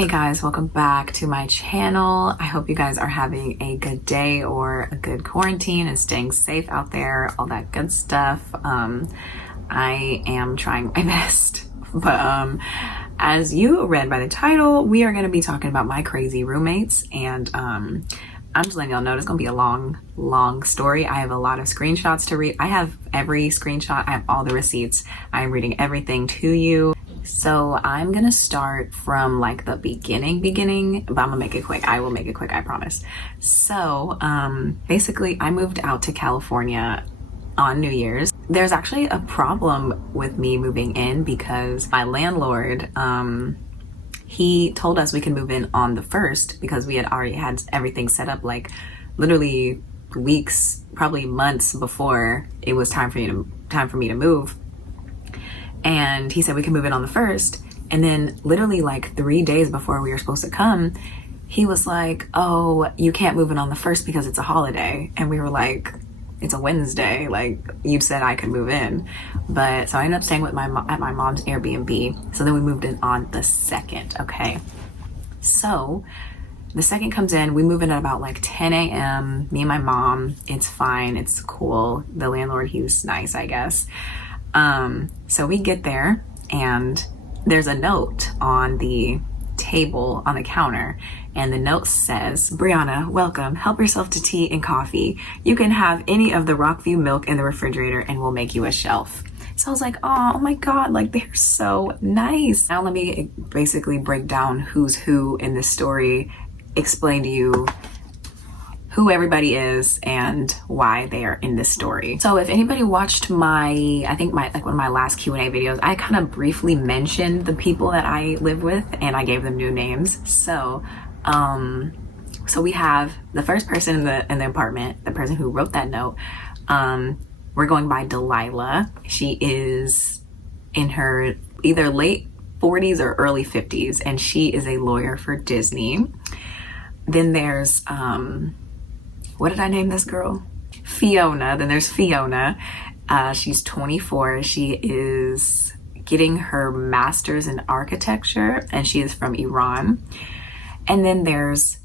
Hey guys, welcome back to my channel. I hope you guys are having a good day or a good quarantine and staying safe out there, all that good stuff. I am trying my best, but as you read by the title, we are going to be talking about my crazy roommates, and I'm just letting y'all know it's going to be a long story. I have a lot of screenshots to read. I have every screenshot. I have all the receipts. I am reading everything to you. So I'm gonna start from like the beginning, but I'm gonna make it quick. I will make it quick, I promise. So basically I moved out to California on New Year's. There's actually a problem with me moving in because my landlord, he told us we could move in on the 1st because we had already had everything set up like literally weeks, probably months before it was time for me to move. And he said we could move in on the 1st. And then literally like 3 days before we were supposed to come, he was like, oh, you can't move in on the 1st because it's a holiday. And we were like, it's a Wednesday. Like, you said I could move in. But so I ended up staying with at my mom's Airbnb. So then we moved in on the 2nd. Okay. So the 2nd comes in, we move in at about like 10 a.m. Me and my mom, it's fine. It's cool. The landlord, he was nice, I guess. So we get there and there's a note on the table on the counter, and the note says, Brianna, welcome. Help yourself to tea and coffee. You can have any of the Rockview milk in the refrigerator and we'll make you a shelf. So I was like, oh my God, like they're so nice. Now let me basically break down who's who in this story, explain to you who everybody is and why they are in this story. So if anybody watched I think one of my last Q&A videos, I kind of briefly mentioned the people that I live with and I gave them new names. So we have the first person in the apartment, the person who wrote that note. We're going by Delilah. She is in her either late 40s or early 50s, and she is a lawyer for Disney. Then there's what did I name this girl? Fiona. Then there's Fiona. She's 24. She is getting her master's in architecture and she is from Iran. And then there's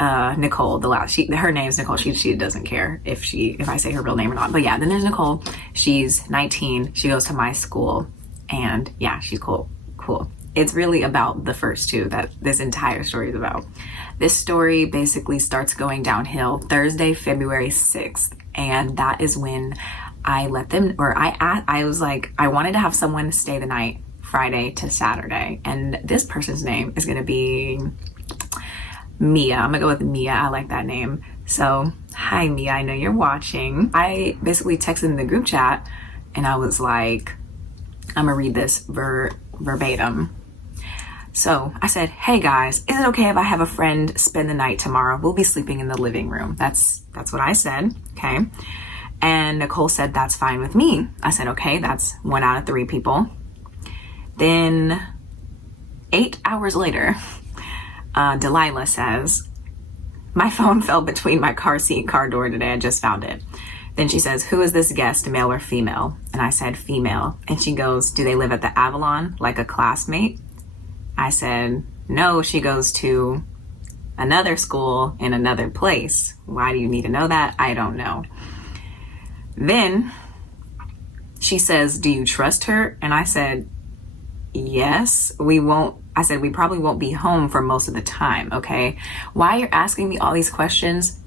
Nicole, her name's Nicole. She doesn't care if I say her real name or not. But yeah, then there's Nicole. She's 19. She goes to my school and yeah, she's cool. It's really about the first two that this entire story is about. This story basically starts going downhill Thursday, February 6th. And that is when I let them, or I was like, I wanted to have someone stay the night Friday to Saturday. And this person's name is going to be Mia. I'm going to go with Mia. I like that name. So, hi Mia, I know you're watching. I basically texted in the group chat and I was like, I'm going to read this verbatim. So I said, hey guys, is it okay if I have a friend spend the night tomorrow? We'll be sleeping in the living room. That's what I said, okay? And Nicole said, that's fine with me. I said, okay, that's 1 out of 3 people. Then 8 hours later, Delilah says, my phone fell between my car seat and car door today. I just found it. Then she says, who is this guest, male or female? And I said, female. And she goes, do they live at the Avalon, like a classmate? I said, no, she goes to another school in another place. Why do you need to know that? I don't know. Then she says, do you trust her? And I said, yes, we won't. I said, we probably won't be home for most of the time, okay? Why you're asking me all these questions?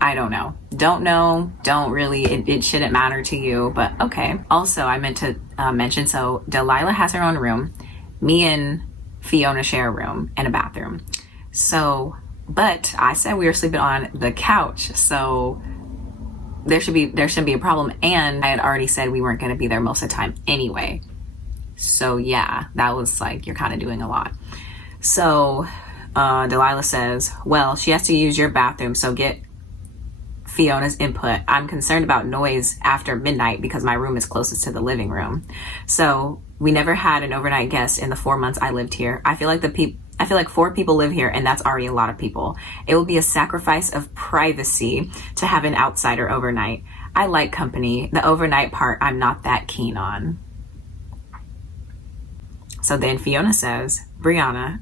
I don't know. Don't know. Don't really. It shouldn't matter to you, but okay. Also, I meant to mention, so Delilah has her own room. Me and Fiona share a room and a bathroom. So, but I said we were sleeping on the couch, so there shouldn't be a problem. And I had already said we weren't going to be there most of the time anyway. So yeah, that was like, you're kind of doing a lot. So Delilah says, well, she has to use your bathroom, so get Fiona's input. I'm concerned about noise after midnight because my room is closest to the living room. So we never had an overnight guest in the 4 months I lived here. I feel like 4 people live here and that's already a lot of people. It will be a sacrifice of privacy to have an outsider overnight. I like company. The overnight part I'm not that keen on. So then Fiona says, Brianna,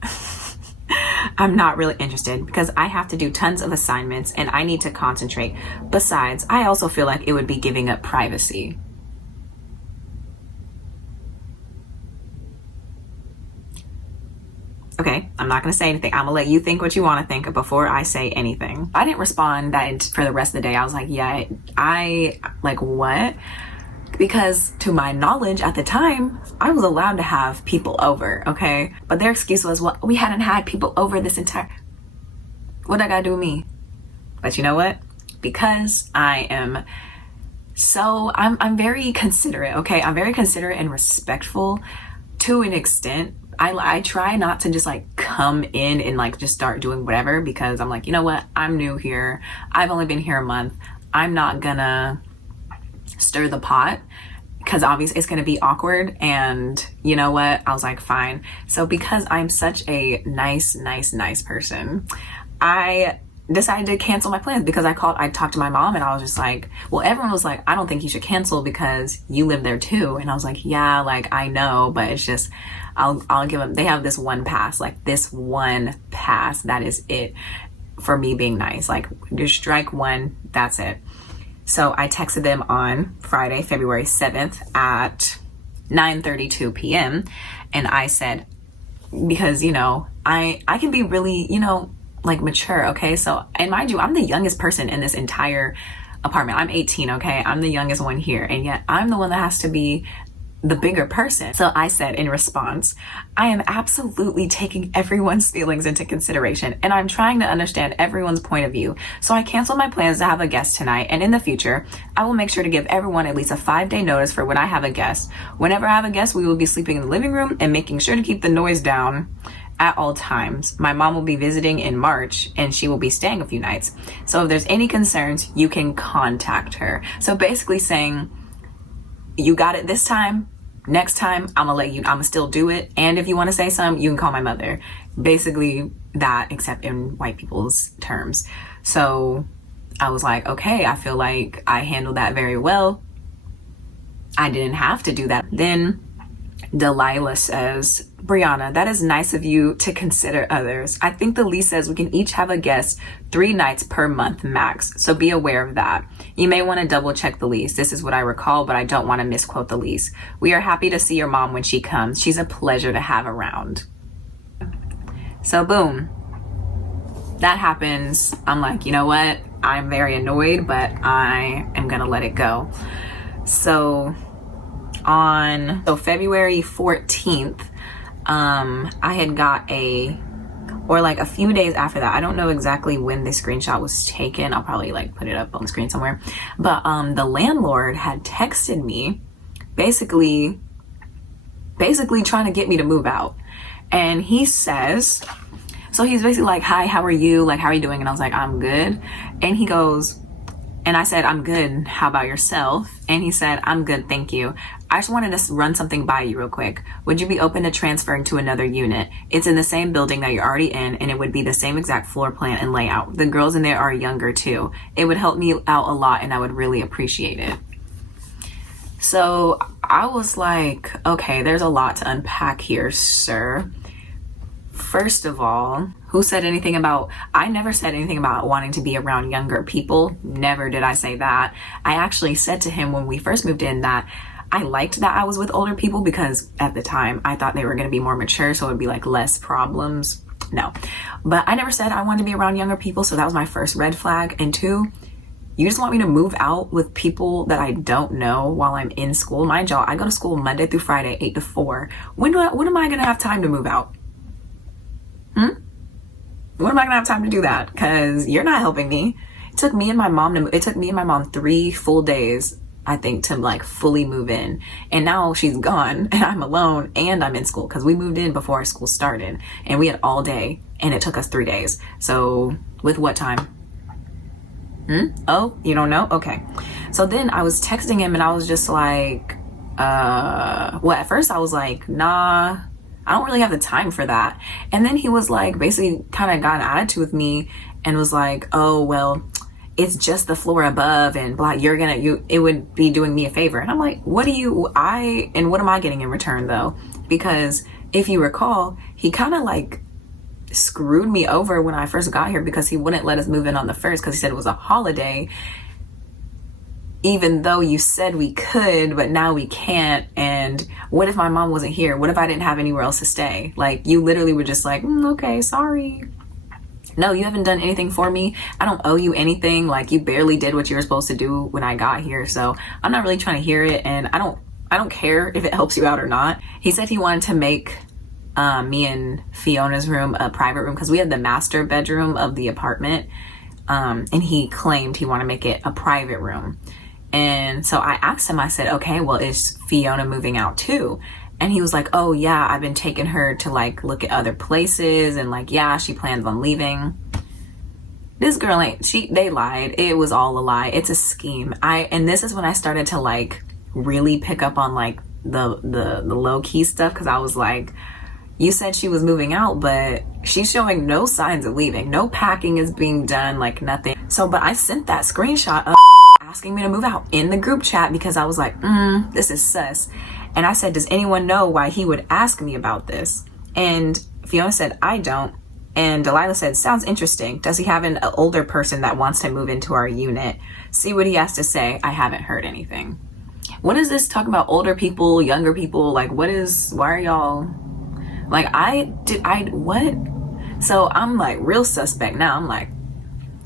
I'm not really interested because I have to do tons of assignments and I need to concentrate. Besides, I also feel like it would be giving up privacy. Okay, I'm not gonna say anything. I'm gonna let you think what you wanna think before I say anything. I didn't respond that for the rest of the day. I was like, yeah, I like what? Because to my knowledge at the time, I was allowed to have people over, okay? But their excuse was, well, we hadn't had people over this entire, what I gotta do with me? But you know what? Because I am I'm very considerate, okay? I'm very considerate and respectful to an extent. I try not to just like come in and like just start doing whatever, because I'm like, you know what? I'm new here. I've only been here a month. I'm not gonna stir the pot because obviously it's gonna be awkward. And you know what? I was like, fine. So because I'm such a nice person, I decided to cancel my plans because I talked to my mom and I was just like, well, everyone was like, I don't think you should cancel because you live there too. And I was like, yeah, like I know, but it's just, I'll give them, they have this one pass, like this one pass. That is it for me being nice. Like just strike one, that's it. So I texted them on Friday, February 7th at 9:32 p.m. And I said, because, you know, I can be really, you know, like mature, okay? So, and mind you, I'm the youngest person in this entire apartment. I'm 18, okay? I'm the youngest one here, and yet I'm the one that has to be the bigger person. So I said in response, I am absolutely taking everyone's feelings into consideration and I'm trying to understand everyone's point of view. So I canceled my plans to have a guest tonight, and in the future, I will make sure to give everyone at least a 5-day notice for when I have a guest. Whenever I have a guest, we will be sleeping in the living room and making sure to keep the noise down at all times. My mom will be visiting in March and she will be staying a few nights. So if there's any concerns, you can contact her. So basically saying, you got it this time, next time I'm gonna still do it. And if you want to say something, you can call my mother. Basically that, except in white people's terms. So I was like, okay, I feel like I handled that very well. I didn't have to do that. Then Delilah says, Brianna, that is nice of you to consider others. I think the lease says we can each have a guest 3 nights per month max, so be aware of that. You may want to double check the lease. This is what I recall, but I don't want to misquote the lease. We are happy to see your mom when she comes. She's a pleasure to have around. So boom, that happens. I'm like, you know what? I'm very annoyed, but I am gonna let it go. So February 14th, I had got like a few days after that, I don't know exactly when this screenshot was taken. I'll probably like put it up on the screen somewhere. But the landlord had texted me basically trying to get me to move out. And he says, so he's basically like, hi, how are you? Like, how are you doing? And I was like, I'm good. And he goes, and I said, I'm good. How about yourself? And he said, I'm good, thank you. I just wanted to run something by you real quick. Would you be open to transferring to another unit? It's in the same building that you're already in, and it would be the same exact floor plan and layout. The girls in there are younger too. It would help me out a lot, and I would really appreciate it. So I was like, okay, there's a lot to unpack here, sir. First of all, who said anything about, I never said anything about wanting to be around younger people. Never did I say that. I actually said to him when we first moved in that I liked that I was with older people because at the time I thought they were going to be more mature, so it would be like less problems. No, but I never said I wanted to be around younger people. So that was my first red flag. And 2, you just want me to move out with people that I don't know while I'm in school. Mind y'all, I go to school Monday through Friday, 8 to 4. When am I going to have time to move out? When am I gonna have time to do that? Because you're not helping me. It took me and my mom 3 full days, I think, to like fully move in. And now she's gone and I'm alone and I'm in school because we moved in before our school started and we had all day and it took us 3 days. So with what time? Oh, you don't know? Okay. So then I was texting him and I was just like, well, at first I was like, nah, I don't really have the time for that. And then he was like, basically kind of got an attitude with me and was like, oh, well, it's just the floor above and blah, it would be doing me a favor. And I'm like, what am I getting in return though? Because if you recall, he kind of like screwed me over when I first got here because he wouldn't let us move in on the 1st because he said it was a holiday, even though you said we could, but now we can't. And what if my mom wasn't here? What if I didn't have anywhere else to stay? Like, you literally were just like, okay, sorry. No, you haven't done anything for me. I don't owe you anything. Like, you barely did what you were supposed to do when I got here. So I'm not really trying to hear it. And I don't care if it helps you out or not. He said he wanted to make me and Fiona's room a private room because we had the master bedroom of the apartment, and he claimed he wanted to make it a private room. And so I asked him, I said, okay, well, is Fiona moving out too? And he was like, oh yeah, I've been taking her to like look at other places, and like, yeah, she plans on leaving. This girl they lied. It was all a lie. It's a scheme. And this is when I started to like really pick up on like the low key stuff, because I was like, you said she was moving out, but she's showing no signs of leaving. No packing is being done, like nothing. So, but I sent that screenshot of asking me to move out in the group chat because I was like, this is sus. And I said, does anyone know why he would ask me about this? And Fiona said, I don't. And Delilah said, sounds interesting. Does he have an older person that wants to move into our unit? See what he has to say. I haven't heard anything. What is this talking about older people, younger people? Like, why are y'all... Like, what? So I'm like real suspect now. I'm like,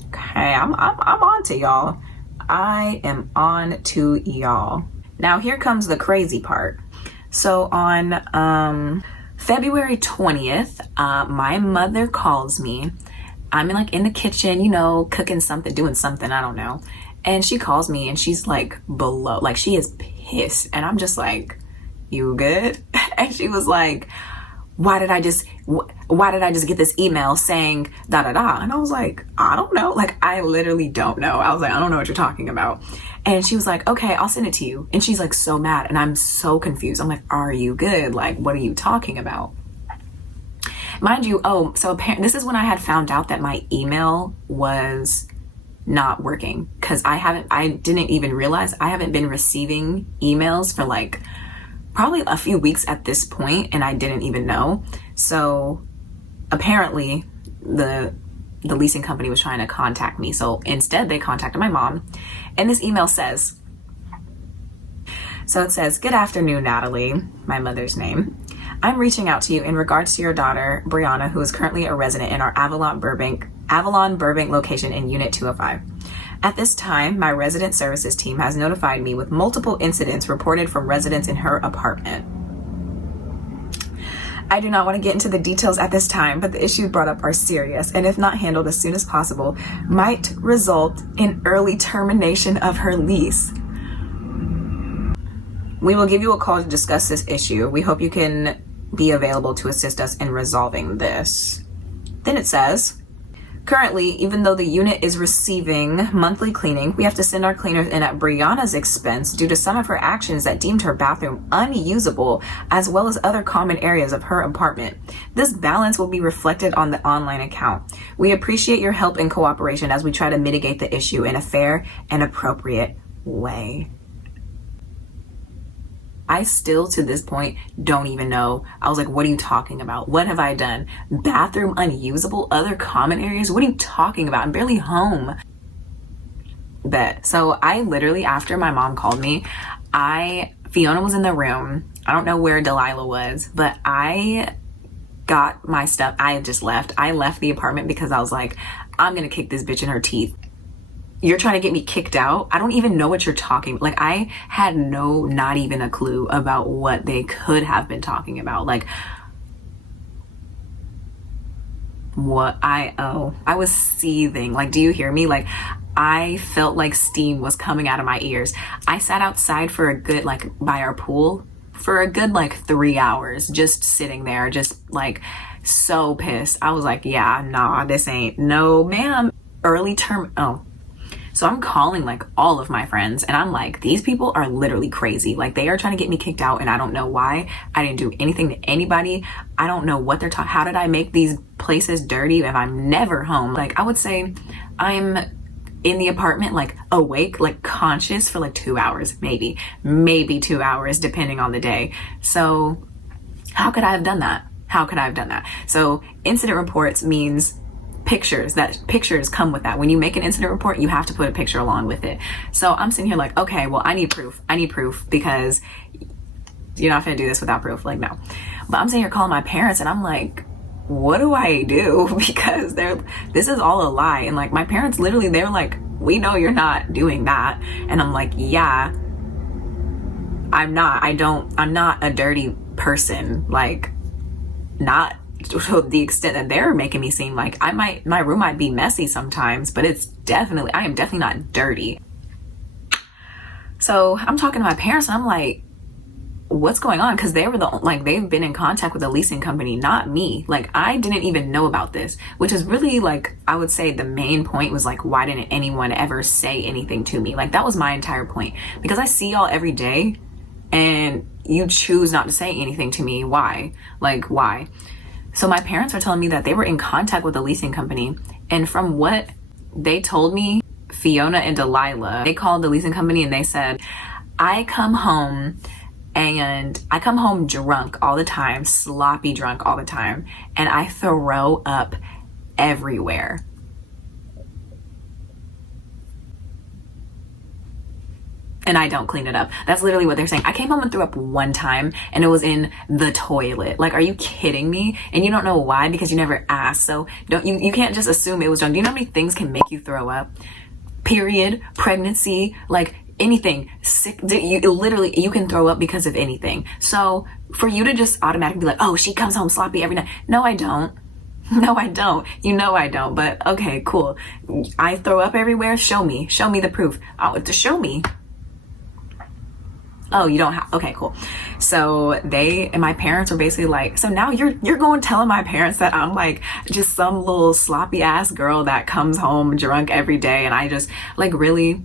okay, I'm on to y'all. I am on to y'all. Now here comes the crazy part. So on February 20th, my mother calls me. I'm in the kitchen, cooking something, doing something, I don't know. And she calls me and she's like like she is pissed. And I'm just like, you good? And she was like, why did I just get this email saying da da da? And I was like, I don't know. Like, I literally don't know. I was like, I don't know what you're talking about. And she was like, okay, I'll send it to you. And she's like so mad and I'm so confused. I'm like, are you good? Like, what are you talking about? Mind you, so apparently this is when I had found out that my email was not working, because I didn't even realize I haven't been receiving emails for like probably a few weeks at this point, and I didn't even know. So apparently the leasing company was trying to contact me. So instead they contacted my mom, and this email says, good afternoon, Natalie, my mother's name. I'm reaching out to you in regards to your daughter, Brianna, who is currently a resident in our Avalon Burbank location in Unit 205. At this time, my resident services team has notified me with multiple incidents reported from residents in her apartment. I do not want to get into the details at this time, but the issues brought up are serious, and if not handled as soon as possible, might result in early termination of her lease. We will give you a call to discuss this issue. We hope you can be available to assist us in resolving this. Then it says, currently, even though the unit is receiving monthly cleaning, we have to send our cleaners in at Brianna's expense due to some of her actions that deemed her bathroom unusable, as well as other common areas of her apartment. This balance will be reflected on the online account. We appreciate your help and cooperation as we try to mitigate the issue in a fair and appropriate way. I still, to this point, don't even know. I was like, what are you talking about? What have I done? Bathroom unusable? Other common areas? What are you talking about? I'm barely home. Bet. So I literally, after my mom called me, Fiona was in the room. I don't know where Delilah was, but I got my stuff. I had just left. I left the apartment because I was like, I'm going to kick this bitch in her teeth. You're trying to get me kicked out? I don't even know what you're talking about. Like, I had not even a clue about what they could have been talking about. Like, what I was seething. Like, do you hear me? Like, I felt like steam was coming out of my ears. I sat outside for a good, by our pool for a good, 3 hours, just sitting there, just so pissed. I was like, yeah, nah, this ain't, no, ma'am. So I'm calling all of my friends and I'm like, these people are literally crazy. They are trying to get me kicked out and I don't know why. I didn't do anything to anybody. I don't know what they're talking. How did I make these places dirty if I'm never home? I would say I'm in the apartment, awake, conscious for 2 hours, maybe 2 hours, depending on the day. So how could I have done that? How could I have done that? So incident reports means pictures. That pictures come with that. When you make an incident report, you have to put a picture along with it. So I'm sitting here like, okay, well, I need proof. I need proof because you're not gonna do this without proof. Like, no. But I'm sitting here calling my parents and I'm like, what do I do? Because this is all a lie. And like my parents literally, they're like, we know you're not doing that. And I'm like, yeah, I'm not a dirty person. Like, not to the extent that they're making me seem like my room might be messy sometimes, but I am definitely not dirty. So I'm talking to my parents and I'm like, what's going on? Because they were they've been in contact with the leasing company, not me. Like, I didn't even know about this, which is really like, I would say the main point was like, why didn't anyone ever say anything to me? Like, that was my entire point, because I see y'all every day and you choose not to say anything to me. Why? Like, why? So my parents are telling me that they were in contact with the leasing company, and from what they told me, Fiona and Delilah, they called the leasing company and they said, I come home drunk all the time, sloppy drunk all the time, and I throw up everywhere. And I don't clean it up. That's literally what they're saying. I came home and threw up one time and it was in the toilet. Like, are you kidding me? And you don't know why, because you never asked. So you can't just assume it was drunk. Do you know how many things can make you throw up? Period, pregnancy, like anything, sick. You can throw up because of anything. So for you to just automatically be like, oh, she comes home sloppy every night. No, I don't. No, I don't. You know I don't. But okay, cool. I throw up everywhere. Show me the proof. To show me. Oh, you don't have, okay, cool. So my parents were basically like, so now you're going telling my parents that I'm like just some little sloppy ass girl that comes home drunk every day. And I just like, really?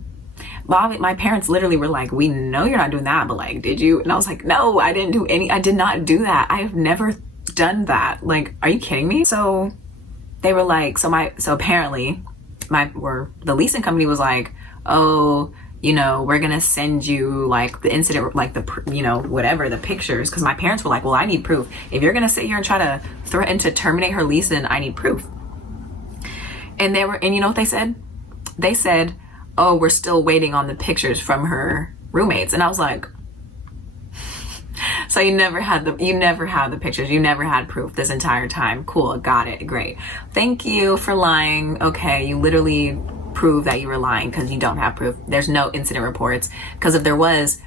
Well, my parents literally were like, we know you're not doing that, but like, did you? And I was like, no, I did not do that. I've never done that. Like, are you kidding me? So they were like, so apparently the leasing company was like, oh, you know, we're gonna send you like the incident, like whatever, the pictures. Because my parents were like, well, I need proof. If you're gonna sit here and try to threaten to terminate her lease, then I need proof. And you know what they said? They said, oh, we're still waiting on the pictures from her roommates. And I was like, so you never had the pictures, you never had proof this entire time. Cool, got it, great. Thank you for lying. Okay, you literally prove that you were lying because you don't have proof. There's no incident reports, because if there was,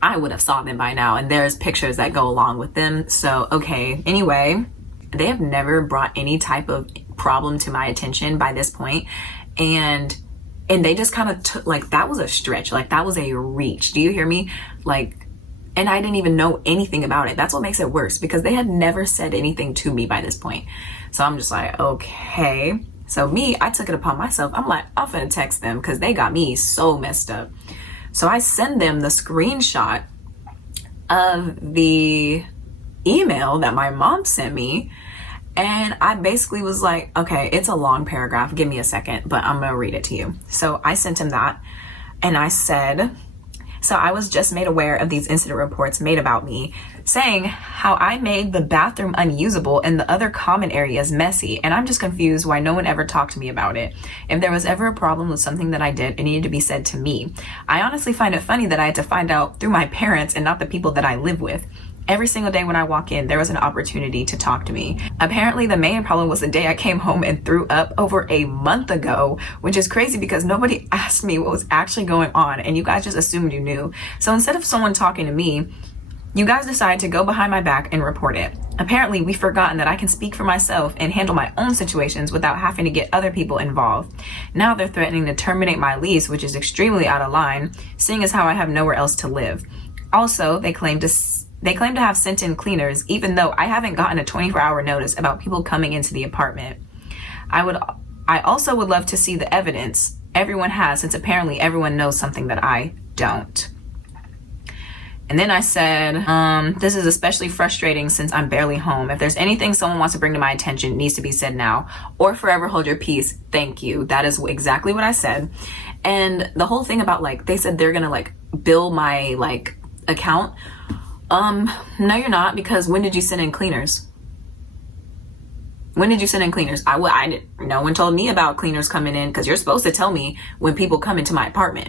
I would have saw them by now, and there's pictures that go along with them. So okay, anyway, they have never brought any type of problem to my attention by this point, and they just kind of took, like, that was a stretch, like that was a reach. Do you hear me? Like, and I didn't even know anything about it. That's what makes it worse, because they had never said anything to me by this point. So I'm just like, okay. So I took it upon myself. I'm like, I'm finna text them because they got me so messed up. So I send them the screenshot of the email that my mom sent me. And I basically was like, okay, it's a long paragraph. Give me a second, but I'm gonna read it to you. So I sent him that, and I said, so I was just made aware of these incident reports made about me, saying how I made the bathroom unusable and the other common areas messy, and I'm just confused why no one ever talked to me about it. If there was ever a problem with something that I did, it needed to be said to me. I honestly find it funny that I had to find out through my parents and not the people that I live with. Every single day when I walk in, there was an opportunity to talk to me. Apparently, the main problem was the day I came home and threw up over a month ago, which is crazy because nobody asked me what was actually going on, and you guys just assumed you knew. So instead of someone talking to me, you guys decided to go behind my back and report it. Apparently, we've forgotten that I can speak for myself and handle my own situations without having to get other people involved. Now they're threatening to terminate my lease, which is extremely out of line, seeing as how I have nowhere else to live. Also, they claim to have sent in cleaners, even though I haven't gotten a 24-hour notice about people coming into the apartment. I also would love to see the evidence everyone has, since apparently everyone knows something that I don't. And then I said, this is especially frustrating since I'm barely home. If there's anything someone wants to bring to my attention, it needs to be said now, or forever hold your peace. Thank you. That is exactly what I said. And the whole thing about, like, they said they're gonna like bill my like account. No, you're not, because when did you send in cleaners? When did you send in cleaners? I didn't, no one told me about cleaners coming in, because you're supposed to tell me when people come into my apartment.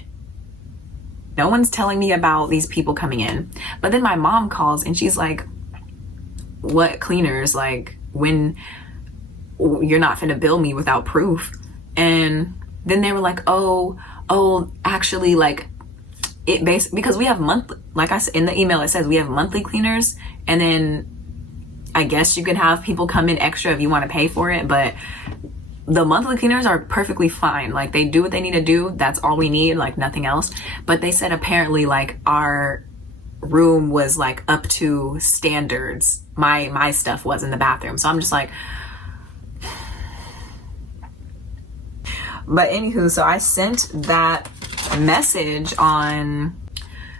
No one's telling me about these people coming in. But then my mom calls and she's like, what cleaners? Like, when you're not finna bill me without proof. And then they were like, oh, actually, like, because we have monthly, like I said in the email, it says we have monthly cleaners, and then I guess you can have people come in extra if you want to pay for it, but the monthly cleaners are perfectly fine. Like, they do what they need to do. That's all we need, like nothing else. But they said apparently like our room was like up to standards. My stuff was in the bathroom. So I'm just like, but anywho, so I sent that message on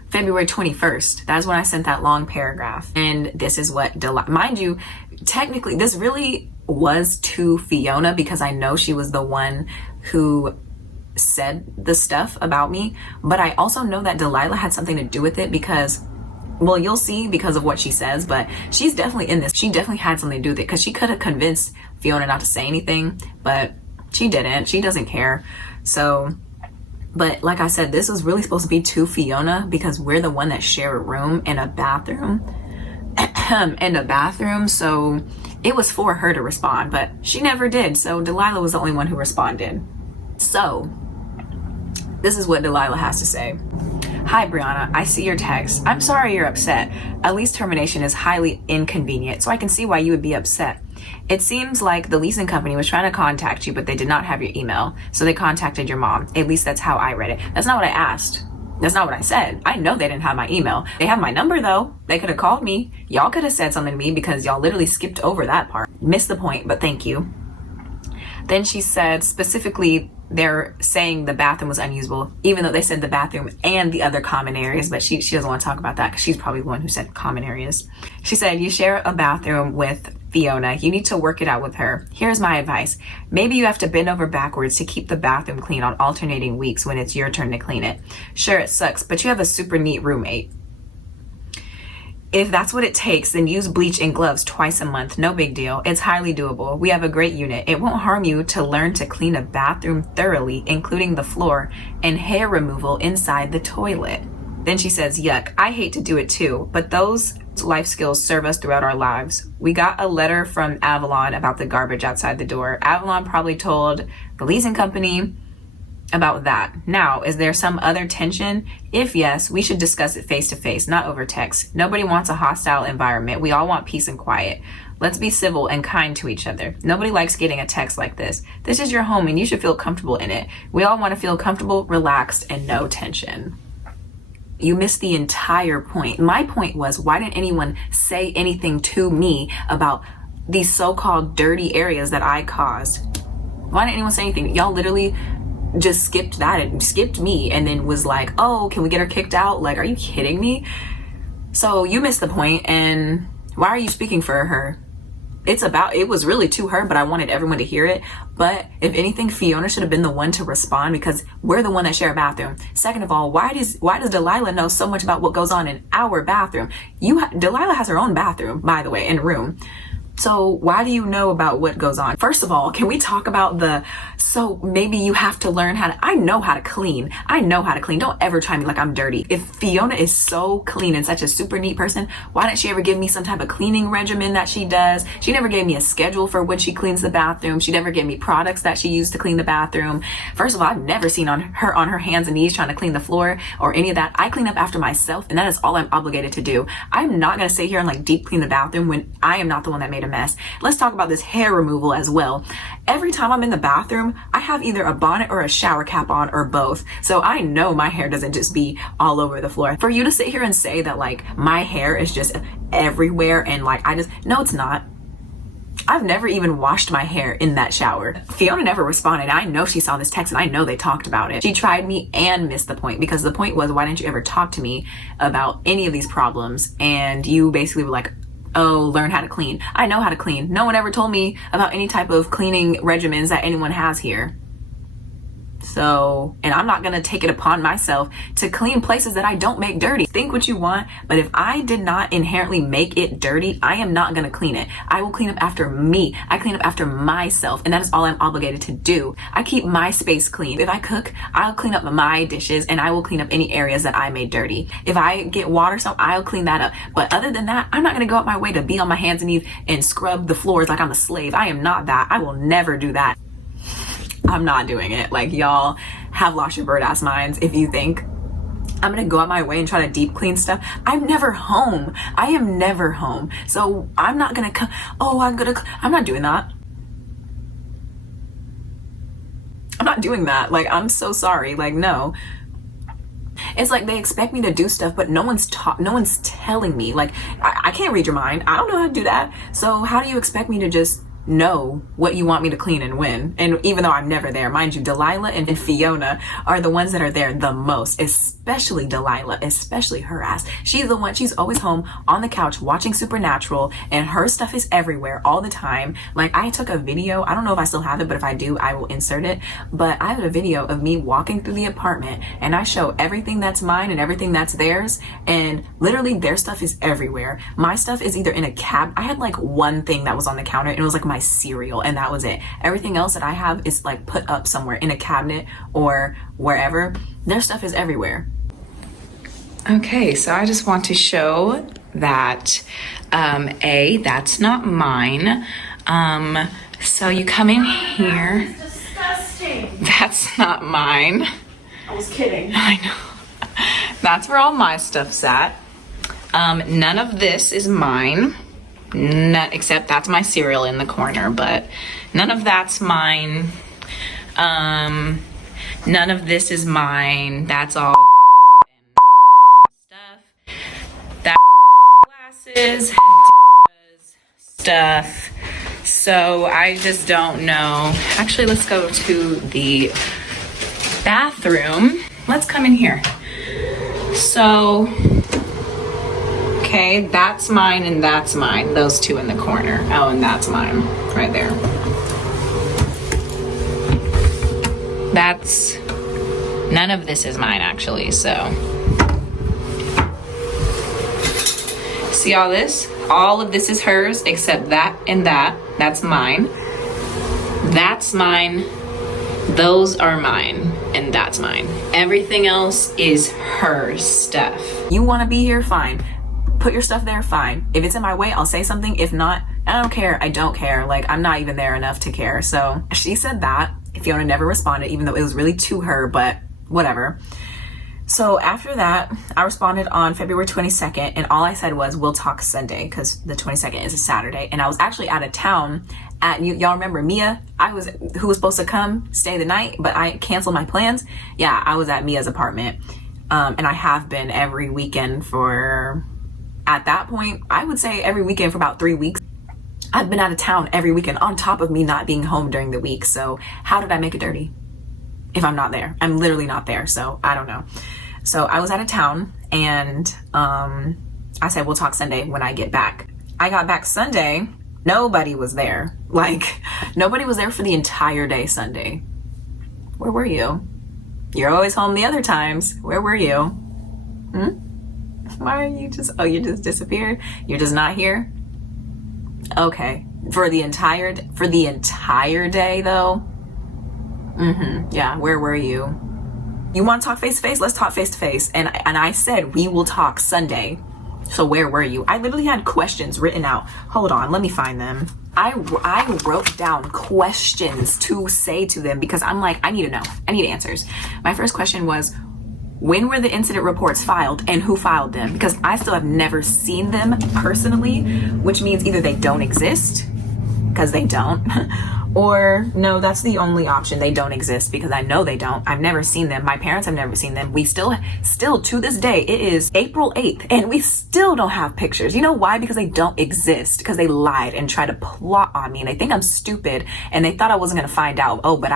February 21st. That's when I sent that long paragraph. And this is what mind you, technically this really was to Fiona, because I know she was the one who said the stuff about me. But I also know that Delilah had something to do with it, because, well, you'll see because of what she says, but she's definitely in this. She definitely had something to do with it, because she could have convinced Fiona not to say anything, but she didn't. She doesn't care. So, but like I said, this was really supposed to be to Fiona, because we're the one that share a room and a bathroom. So it was for her to respond, but she never did. So Delilah was the only one who responded. So this is what Delilah has to say. Hi, Brianna. I see your text. I'm sorry you're upset. A lease termination is highly inconvenient, so I can see why you would be upset. It seems like the leasing company was trying to contact you, but they did not have your email, so they contacted your mom. At least that's how I read it. That's not what I asked. That's not what I said. I know they didn't have my email. They have my number though. They could have called me. Y'all could have said something to me, because y'all literally skipped over that part. Missed the point, but thank you. Then she said specifically they're saying the bathroom was unusable, even though they said the bathroom and the other common areas, but she doesn't want to talk about that, because she's probably the one who said common areas. She said, you share a bathroom with Fiona. You need to work it out with her. Here's my advice. Maybe you have to bend over backwards to keep the bathroom clean on alternating weeks when it's your turn to clean it. Sure, it sucks, but you have a super neat roommate. If that's what it takes, then use bleach and gloves twice a month. No big deal. It's highly doable. We have a great unit. It won't harm you to learn to clean a bathroom thoroughly, including the floor and hair removal inside the toilet. Then she says, yuck, I hate to do it too, but those life skills serve us throughout our lives. We got a letter from Avalon about the garbage outside the door. Avalon probably told the leasing company about that. Now, is there some other tension? If yes, we should discuss it face to face, not over text. Nobody wants a hostile environment. We all want peace and quiet. Let's be civil and kind to each other. Nobody likes getting a text like this. This is your home and you should feel comfortable in it. We all want to feel comfortable, relaxed, and no tension. You missed the entire point. My point was, why didn't anyone say anything to me about these so-called dirty areas that I caused? Why didn't anyone say anything? Y'all literally just skipped that and skipped me, and then was like, oh, can we get her kicked out? Like, are you kidding me? So you missed the point, and why are you speaking for her? It was really to her, but I wanted everyone to hear it. But if anything, Fiona should have been the one to respond, because we're the one that share a bathroom. Second of all, why does Delilah know so much about what goes on in our bathroom? Delilah has her own bathroom, by the way, and room. So why do you know about what goes on? First of all, can we talk about so maybe you have to learn I know how to clean. I know how to clean. Don't ever try me like I'm dirty. If Fiona is so clean and such a super neat person, why didn't she ever give me some type of cleaning regimen that she does? She never gave me a schedule for when she cleans the bathroom. She never gave me products that she used to clean the bathroom. First of all, I've never seen her on her hands and knees trying to clean the floor or any of that. I clean up after myself, and that is all I'm obligated to do. I'm not going to sit here and deep clean the bathroom when I am not the one that made a mess. Let's talk about this hair removal as well. Every time I'm in the bathroom, I have either a bonnet or a shower cap on, or both. So I know my hair doesn't just be all over the floor. For you to sit here and say that my hair is just everywhere and no, it's not. I've never even washed my hair in that shower. Fiona never responded. I know she saw this text, and I know they talked about it. She tried me and missed the point, because the point was, why didn't you ever talk to me about any of these problems? And you basically were like, oh, learn how to clean. I know how to clean. No one ever told me about any type of cleaning regimens that anyone has here. So, and I'm not gonna take it upon myself to clean places that I don't make dirty. Think what you want, but if I did not inherently make it dirty, I am not gonna clean it. I will clean up after me. I clean up after myself, and that is all I'm obligated to do. I keep my space clean. If I cook, I'll clean up my dishes, and I will clean up any areas that I made dirty. If I get water, so I'll clean that up. But other than that, I'm not gonna go out my way to be on my hands and knees and scrub the floors like I'm a slave. I am not that. I will never do that. I'm not doing it. Like, y'all have lost your bird ass minds if you think I'm gonna go out my way and try to deep clean stuff. I'm never home. I am never home. So I'm not gonna come, I'm not doing that. I'm not doing that. Like, I'm so sorry. Like, no. It's like they expect me to do stuff, but no one's telling me. Like, I can't read your mind. I don't know how to do that. So how do you expect me to just know what you want me to clean and when? And even though I'm never there, mind you, Delilah and Fiona are the ones that are there the most, especially Delilah, especially her ass. She's the one, she's always home on the couch watching Supernatural, and her stuff is everywhere all the time. Like, I took a video, I don't know if I still have it, but if I do, I will insert it. But I have a video of me walking through the apartment, and I show everything that's mine and everything that's theirs, and literally their stuff is everywhere. My stuff is either in a cab. I had like one thing that was on the counter, and it was like my cereal, and that was it. Everything else that I have is like put up somewhere in a cabinet or wherever. Their stuff is everywhere. Okay, so I just want to show that that's not mine. So you come in here. Disgusting. That's not mine. I was kidding. I know. That's where all my stuff's at. None of this is mine. Except that's my cereal in the corner, but none of that's mine. None of this is mine. That's all stuff. That's glasses, stuff. So I just don't know. Actually, let's go to the bathroom. Let's come in here. So, okay, that's mine and that's mine. Those two in the corner. Oh, and that's mine right there. That's, none of this is mine actually, so. See all this? All of this is hers except that and that. That's mine. That's mine. Those are mine, and that's mine. Everything else is her stuff. You want to be here? Fine. Put your stuff there, fine. If it's in my way, I'll say something. If not, I don't care. I don't care. Like, I'm not even there enough to care. So she said that. Fiona never responded, even though it was really to her, but whatever. So after that, I responded on February 22nd, and all I said was, we'll talk Sunday, because the 22nd is a Saturday, and I was actually out of town at, y'all remember Mia? Who was supposed to come stay the night, but I canceled my plans. Yeah, I was at Mia's apartment, and I have been every weekend for, at that point, I would say every weekend for about 3 weeks. I've been out of town every weekend on top of me not being home during the week. So how did I make it dirty if I'm not there? I'm literally not there. So I don't know. So I was out of town, and I said, we'll talk Sunday when I get back. I got back Sunday. Nobody was there. Like, nobody was there for the entire day Sunday. Where were you? You're always home the other times. Where were you? Why are you just, oh, you just disappeared? You're just not here? Okay. For the entire day though? Yeah, where were you? You want to talk face to face? Let's talk face to face. And I said, we will talk Sunday. So where were you? I literally had questions written out. Hold on, let me find them. I wrote down questions to say to them because I'm like, I need to know. I need answers. My first question was, when were the incident reports filed and who filed them? Because I still have never seen them personally, which means either they don't exist, because they don't, or no, that's the only option. They don't exist because I know they don't. I've never seen them. My parents have never seen them. We still to this day, it is April 8th and we still don't have pictures. You know why? Because they don't exist, because they lied and tried to plot on me, and they think I'm stupid and they thought I wasn't going to find out. Oh, but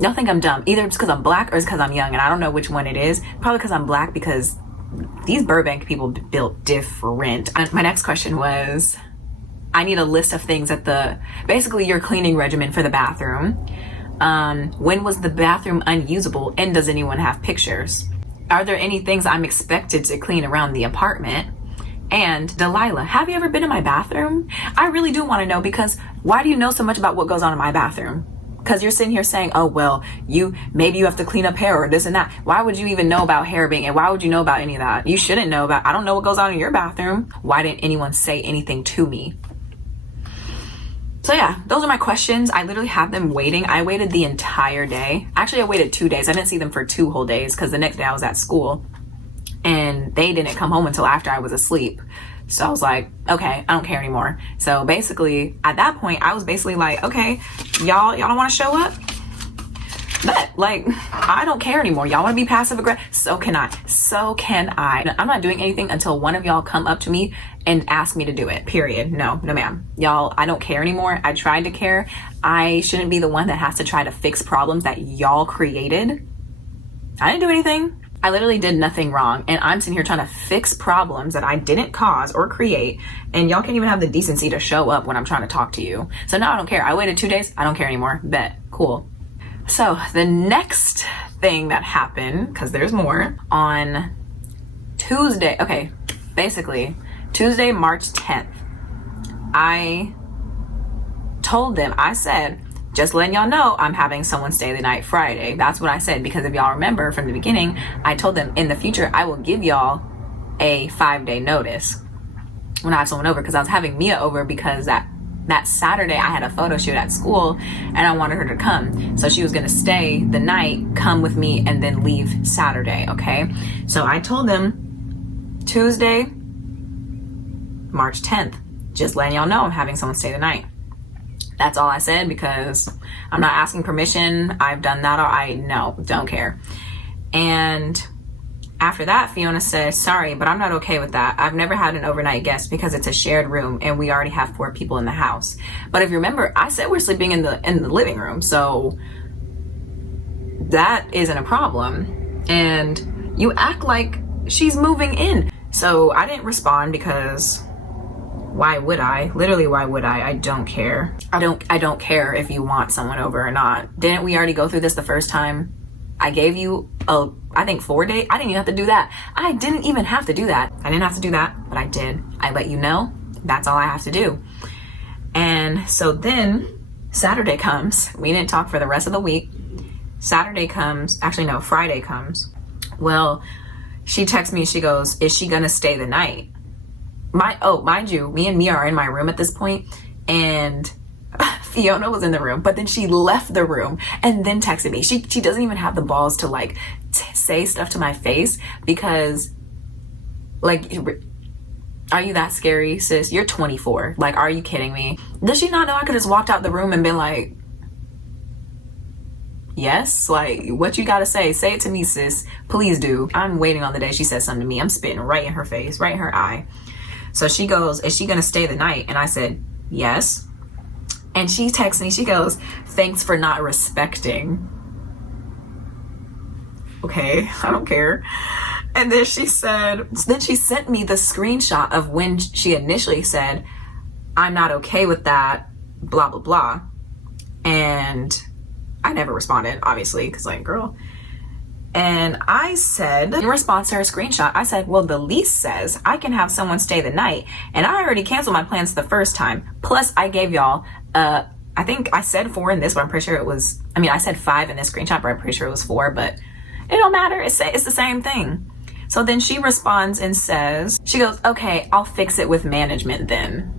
y'all think I'm dumb. Either it's because I'm black or it's because I'm young, and I don't know which one it is. Probably because I'm black, because these Burbank people built different. My next question was, I need a list of things basically your cleaning regimen for the bathroom. When was the bathroom unusable, and does anyone have pictures? Are there any things I'm expected to clean around the apartment? And Delilah, have you ever been in my bathroom? I really do want to know, because why do you know so much about what goes on in my bathroom? Because you're sitting here saying, oh, well, maybe you have to clean up hair or this and that. Why would you even know about hair being, and why would you know about any of that? You shouldn't know about, I don't know what goes on in your bathroom. Why didn't anyone say anything to me? So yeah, those are my questions. I literally had them waiting. I waited the entire day. Actually, I waited 2 days. I didn't see them for 2 whole days because the next day I was at school and they didn't come home until after I was asleep. So I was like, okay, I don't care anymore. So basically at that point, I was basically like, okay, y'all don't want to show up? But like, I don't care anymore. Y'all want to be passive aggressive? So can I. I'm not doing anything until one of y'all come up to me and ask me to do it, period. No ma'am. Y'all, I don't care anymore. I tried to care. I shouldn't be the one that has to try to fix problems that y'all created. I didn't do anything. I literally did nothing wrong, and I'm sitting here trying to fix problems that I didn't cause or create, and y'all can't even have the decency to show up when I'm trying to talk to you. So now I don't care. I waited 2 days. I don't care anymore. Bet. Cool. So the next thing that happened, because there's more, on Tuesday, okay, basically Tuesday, March 10th, I told them, I said, just letting y'all know I'm having someone stay the night Friday. That's what I said, because if y'all remember from the beginning, I told them in the future I will give y'all a 5-day notice when I have someone over, because I was having Mia over because that Saturday I had a photo shoot at school and I wanted her to come. So she was gonna stay the night, come with me, and then leave Saturday, okay? So I told them Tuesday, March 10th, just letting y'all know I'm having someone stay the night. That's all I said, because I'm not asking permission. I've done that. No, don't care. And after that, Fiona said, sorry, but I'm not okay with that. I've never had an overnight guest because it's a shared room and we already have 4 people in the house. But if you remember, I said we're sleeping in the living room. So that isn't a problem. And you act like she's moving in. So I didn't respond, because why would I? Literally, why would I? I don't care. I don't care if you want someone over or not. Didn't we already go through this the first time? I gave you I think 4 days. I didn't even have to do that. I didn't even have to do that. I didn't have to do that, but I did. I let you know. That's all I have to do. And so then Saturday comes. We didn't talk for the rest of the week. Saturday comes. Actually, no, Friday comes. Well, she texts me. She goes, is she gonna stay the night? Mind you, me and Mia are in my room at this point, and Fiona was in the room, but then she left the room and then texted me. She doesn't even have the balls to like say stuff to my face, because like, are you that scary, sis? You're 24. Like, are you kidding me? Does she not know I could just walked out the room and been like, yes, like, what you gotta say it to me, sis. Please do. I'm waiting on the day she says something to me. I'm spitting right in her face, right in her eye. So she goes, is she gonna stay the night? And I said, yes. And she texts me, she goes, thanks for not respecting. Okay, I don't care. And then she sent me the screenshot of when she initially said, I'm not okay with that, blah, blah, blah. And I never responded, obviously, because like, girl. And I said, in response to her screenshot, I said, well, the lease says I can have someone stay the night, and I already canceled my plans the first time. Plus, I gave y'all, I think I said 4 in this, but I'm pretty sure it was, I said 5 in this screenshot, but I'm pretty sure it was 4, but it don't matter. It's the same thing. So then she responds and says, she goes, okay, I'll fix it with management then.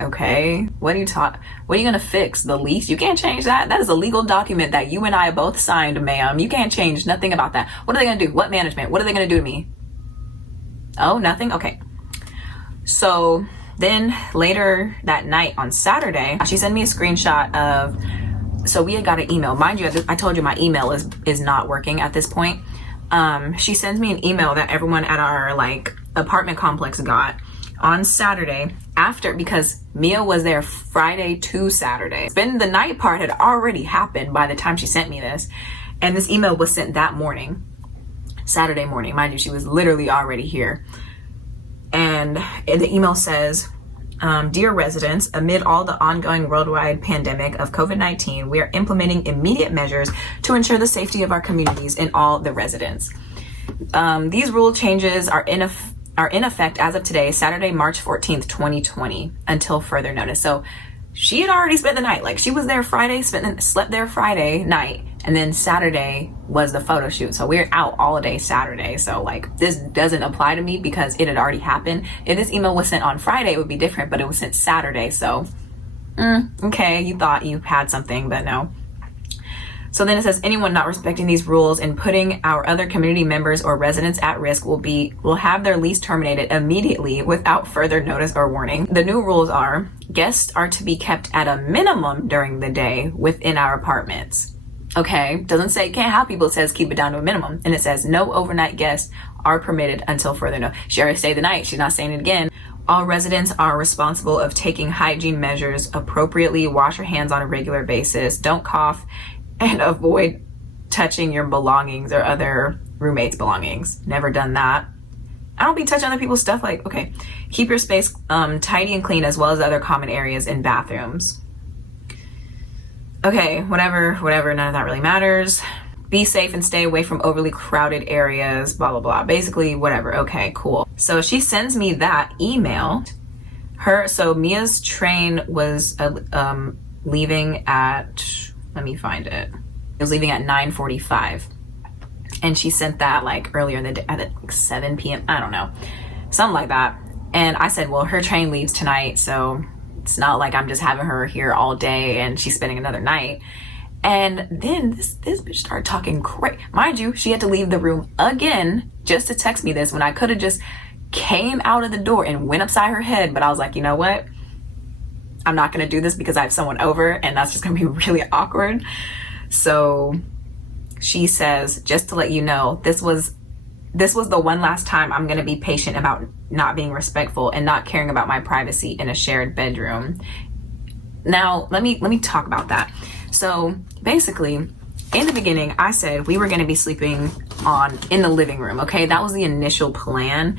Okay, what are you gonna fix? The lease? You can't change that. That is a legal document that you and I both signed, ma'am. You can't change nothing about that. What are they gonna do? What management? What are they gonna do to me? Oh, nothing? Okay. So then later that night on Saturday, she sent me a screenshot of, so we had got an email. Mind you, I told you my email is not working at this point. She sends me an email that everyone at our like apartment complex got on Saturday, because Mia was there Friday to Saturday. Spend the night part had already happened by the time she sent me this, and this email was sent that morning, Saturday morning. Mind you, she was literally already here. And the email says, Dear residents, amid all the ongoing worldwide pandemic of COVID-19, we are implementing immediate measures to ensure the safety of our communities and all the residents. These rule changes are in effect as of today, Saturday, March 14th, 2020, until further notice. So she had already spent the night. Like, she was there Friday, slept there Friday night, and then Saturday was the photo shoot. So we're out all day Saturday. So like, this doesn't apply to me because it had already happened. If this email was sent on Friday, it would be different, but it was sent Saturday. So, okay, you thought you had something, but no. So then it says, anyone not respecting these rules and putting our other community members or residents at risk will have their lease terminated immediately without further notice or warning. The new rules are, guests are to be kept at a minimum during the day within our apartments. Okay, doesn't say can't have people, it says keep it down to a minimum. And it says no overnight guests are permitted until further notice. She already stayed the night, she's not saying it again. All residents are responsible of taking hygiene measures appropriately, wash your hands on a regular basis, don't cough, and avoid touching your belongings or other roommates' belongings. Never done that. I don't be touching other people's stuff. Like, okay. Keep your space tidy and clean, as well as other common areas and bathrooms. Okay, whatever, none of that really matters. Be safe and stay away from overly crowded areas, blah, blah, blah. Basically, whatever. Okay, cool. So she sends me that email. So Mia's train was leaving at, let me find it. It was leaving at 9:45. And she sent that like earlier in the day at like 7 p.m. I don't know. Something like that. And I said, well, her train leaves tonight, so it's not like I'm just having her here all day and she's spending another night. And then this bitch started talking crazy. Mind you, she had to leave the room again just to text me this when I could have just came out of the door and went upside her head. But I was like, you know what? I'm not going to do this because I have someone over and that's just going to be really awkward. So she says, just to let you know, this was the one last time I'm going to be patient about not being respectful and not caring about my privacy in a shared bedroom. Now, let me talk about that. So basically, in the beginning, I said we were going to be sleeping in the living room. Okay, that was the initial plan.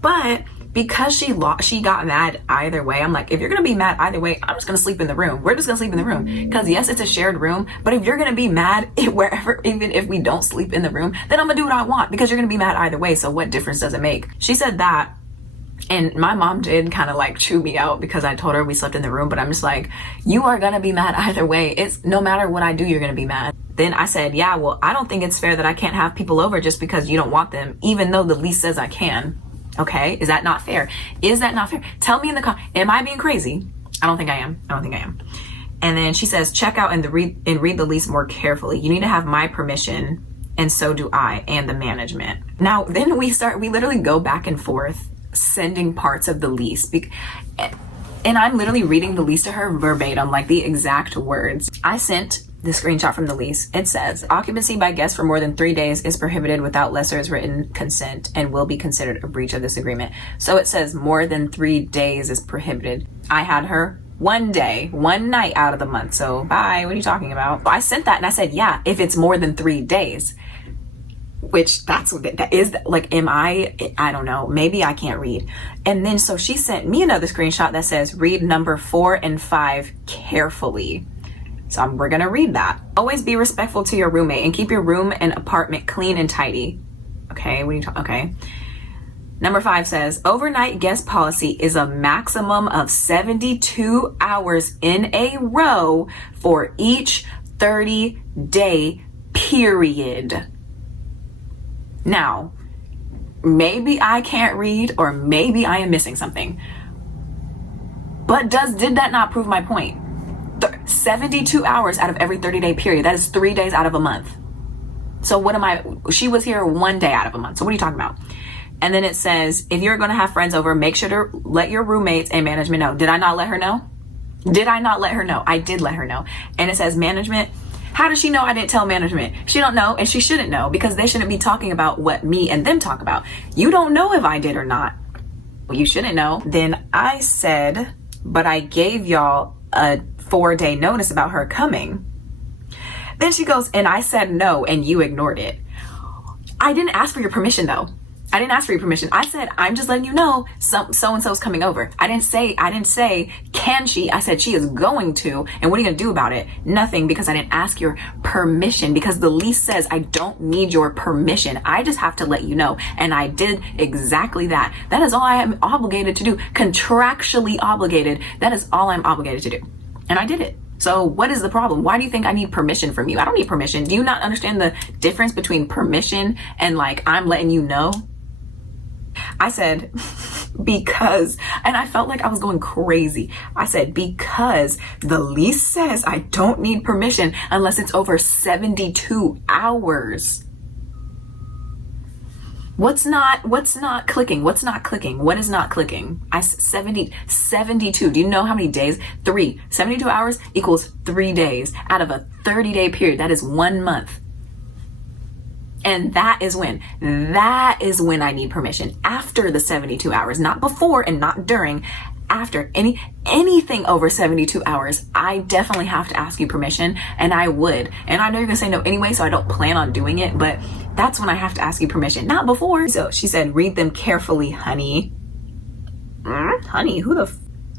But because she got mad either way, I'm like, if you're gonna be mad either way, I'm just gonna sleep in the room. We're just gonna sleep in the room. Because yes, it's a shared room, but if you're gonna be mad wherever, even if we don't sleep in the room, then I'm gonna do what I want because you're gonna be mad either way. So what difference does it make? She said that, and my mom did kind of like chew me out because I told her we slept in the room, but I'm just like, you are gonna be mad either way. It's no matter what I do, you're gonna be mad. Then I said, yeah, well, I don't think it's fair that I can't have people over just because you don't want them, even though the lease says I can. Okay, is that not fair? Is that not fair? Tell me in the comments. Am I being crazy? I don't think I am. And then she says, check out and read the lease more carefully. You need to have my permission, and so do I, and the management. Now, then we literally go back and forth sending parts of the lease. And I'm literally reading the lease to her verbatim, like the exact words. I sent the screenshot from the lease. It says, occupancy by guests for more than 3 days is prohibited without lessor's written consent and will be considered a breach of this agreement. So it says more than 3 days is prohibited. I had her 1 day, 1 night out of the month. So bye, what are you talking about? I sent that and I said, yeah, if it's more than 3 days, which that is like, I don't know, maybe I can't read. And then so she sent me another screenshot that says, read number 4 and 5 carefully. So we're gonna read that. Always be respectful to your roommate and keep your room and apartment clean and tidy. Okay, okay. Number 5 says, overnight guest policy is a maximum of 72 hours in a row for each 30-day period. Now, maybe I can't read or maybe I am missing something. But did that not prove my point? 72 hours out of every 30-day period. That is 3 days out of a month. So she was here 1 day out of a month. So what are you talking about? And then it says, if you're going to have friends over, make sure to let your roommates and management know. Did I not let her know? I did let her know. And it says management. How does she know I didn't tell management? She don't know, and she shouldn't know because they shouldn't be talking about what me and them talk about. You don't know if I did or not. Well, you shouldn't know. Then I said, but I gave y'all a 4-day notice about her coming. Then she goes, and I said no, and you ignored it. I didn't ask for your permission though. I didn't ask for your permission. I said, I'm just letting you know so-and-so's coming over. I didn't say, can she? I said, she is going to. And what are you going to do about it? Nothing, because I didn't ask your permission, because the lease says I don't need your permission. I just have to let you know. And I did exactly that. That is all I am obligated to do. Contractually obligated. That is all I'm obligated to do. And I did it. So what is the problem? Why do you think I need permission from you? I don't need permission. Do you not understand the difference between permission and like, I'm letting you know? I said, because, and I felt like I was going crazy. I said, because the lease says I don't need permission unless it's over 72 hours. What's not clicking? What's not clicking? What is not clicking? 72. Do you know how many days? 3. 72 hours equals 3 days out of a 30-day period. That is 1 month. And that is when I need permission, after the 72 hours, not before and not during. After anything over 72 hours, I definitely have to ask you permission, and I would. And I know you're gonna say no anyway, so I don't plan on doing it, but that's when I have to ask you permission, not before. So she said, read them carefully, honey. Honey,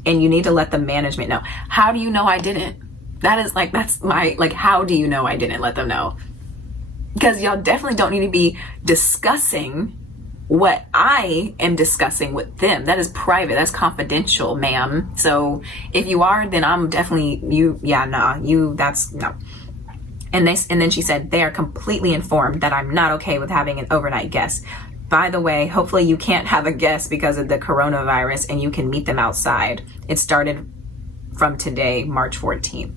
and you need to let the management know. How do you know I didn't? That's my, how do you know I didn't let them know? Because y'all definitely don't need to be discussing what I am discussing with them. That is private. That's confidential, ma'am. So if you are, then I'm definitely no. And then she said, they are completely informed that I'm not okay with having an overnight guest. By the way, hopefully you can't have a guest because of the coronavirus and you can meet them outside. It started from today, March 14th.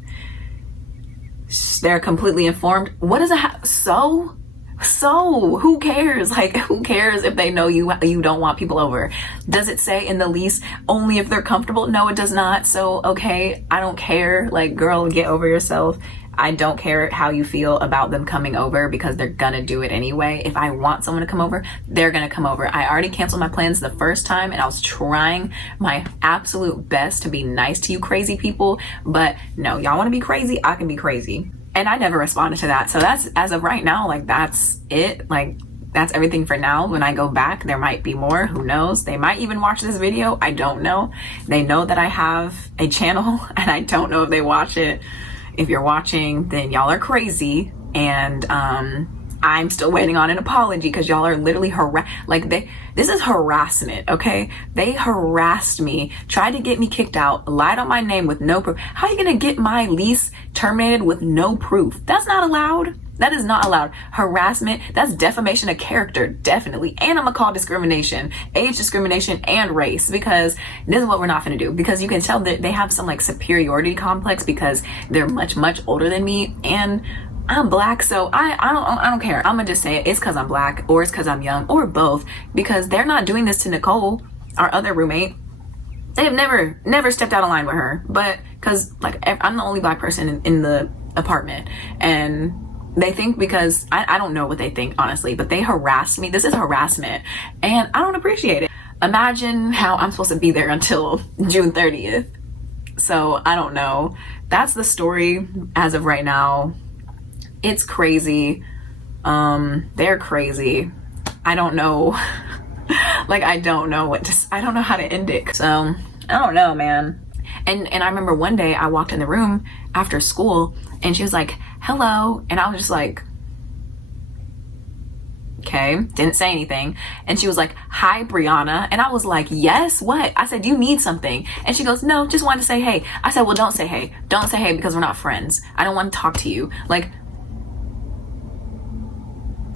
They're completely informed. What does it So who cares? Who cares if they know you don't want people over? Does it say in the lease only if they're comfortable? No, it does not. So, okay, I don't care. Girl, get over yourself. I don't care how you feel about them coming over, because they're gonna do it anyway. If I want someone to come over, they're gonna come over. I already canceled my plans the first time, and I was trying my absolute best to be nice to you crazy people. But no, y'all wanna be crazy? I can be crazy. And I never responded to that. So that's, as of right now, that's it. That's everything for now. When I go back, there might be more. Who knows? They might even watch this video. I don't know. They know that I have a channel, and I don't know if they watch it. If you're watching, then y'all are crazy. And I'm still waiting on an apology, because y'all are literally this is harassment, okay? They harassed me, tried to get me kicked out, lied on my name with no proof. How are you gonna get my lease terminated with no proof? That's not allowed. That is not allowed. Harassment, that's defamation of character, definitely. And I'm gonna call discrimination, age discrimination and race, because this is what we're not gonna do. Because you can tell that they have some superiority complex, because they're much, much older than me, and I'm black, so I don't care. I'm gonna just say it. It's because I'm black, or it's because I'm young, or both, because they're not doing this to Nicole, our other roommate. They have never stepped out of line with her, but because I'm the only black person in the apartment, and they think, because I don't know what they think, honestly, but they harassed me. This is harassment, and I don't appreciate it. Imagine how I'm supposed to be there until June 30th. So I don't know. That's the story as of right now. It's crazy. They're crazy. I don't know. I don't know I don't know how to end it. So I don't know, man. And I remember one day I walked in the room after school, and she was like, hello. And I was just like, okay, didn't say anything. And she was like, hi, Brianna. And I was like, yes, what? I said, do you need something? And she goes, no, just wanted to say hey. I said, well, don't say hey. Don't say hey, because we're not friends. I don't want to talk to you.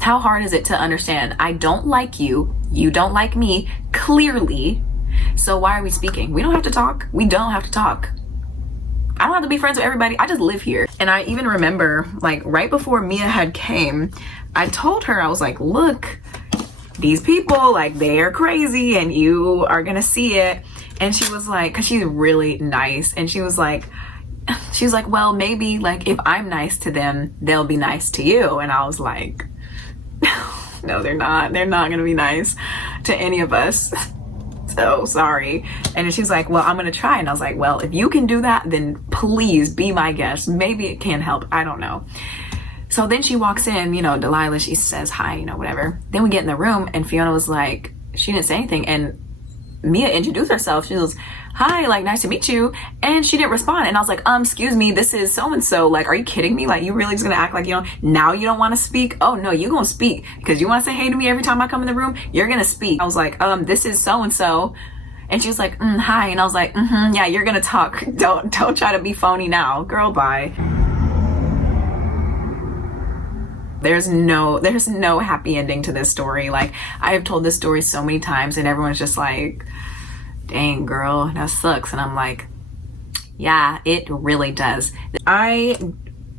How hard is it to understand? I don't like you. You don't like me, clearly. So why are we speaking? We don't have to talk. We don't have to talk. I don't have to be friends with everybody. I just live here. And I even remember, right before Mia had came, I told her, I was like, look, these people, they're crazy, and you are gonna see it. And she was like, because she's really nice, and she was like, well, maybe if I'm nice to them, they'll be nice to you. And I was like, no, they're not. They're not gonna be nice to any of us. So sorry. And she was like, well, I'm gonna try. And I was like, well, if you can do that, then please be my guest. Maybe it can help. I don't know. So then she walks in, you know, Delilah, she says hi, you know, whatever. Then we get in the room and Fiona was like, she didn't say anything. And Mia introduced herself. She goes, hi, like, nice to meet you. And she didn't respond. And I was like, excuse me, this is so-and-so. Like, are you kidding me? Like, you really just gonna act like, you know, now you don't want to speak? Oh no, you gonna speak because you want to say hey to me every time I come in the room. You're gonna speak. I was like, this is so-and-so. And she was like, hi. And I was like, yeah, you're gonna talk. Don't try to be phony now. Girl, bye. There's no happy ending to this story. Like, I have told this story so many times and everyone's just like, dang girl, that sucks. And I'm like, yeah, it really does. I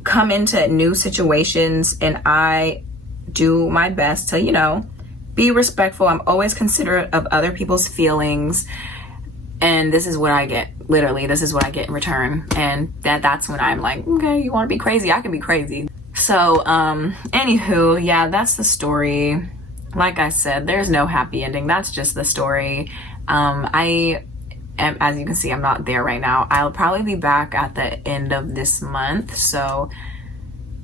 come into new situations and I do my best to, you know, be respectful. I'm always considerate of other people's feelings. And this is what I get. Literally, this is what I get in return. And that's when I'm like, okay, you want to be crazy? I can be crazy. So, anywho, yeah, that's the story. Like I said, there's no happy ending. That's just the story. I am, as you can see, I'm not there right now. I'll probably be back at the end of this month. So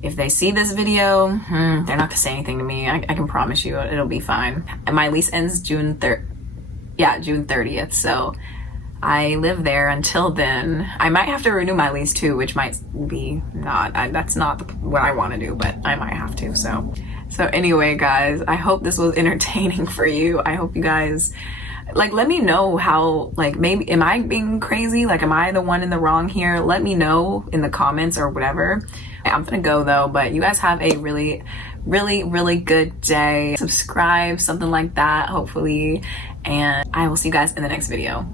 if they see this video, they're not gonna say anything to me. I can promise you it'll be fine. And my lease ends June 30th. So I live there until then. I might have to renew my lease too, which might be that's not what I want to do, but I might have to. So anyway, guys, I hope this was entertaining for you. I hope you guys, like, let me know how, like, maybe, am I being crazy? Like, am I the one in the wrong here? Let me know in the comments or whatever. I'm gonna go though, but you guys have a really, really, really good day. Subscribe, something like that, hopefully. And I will see you guys in the next video.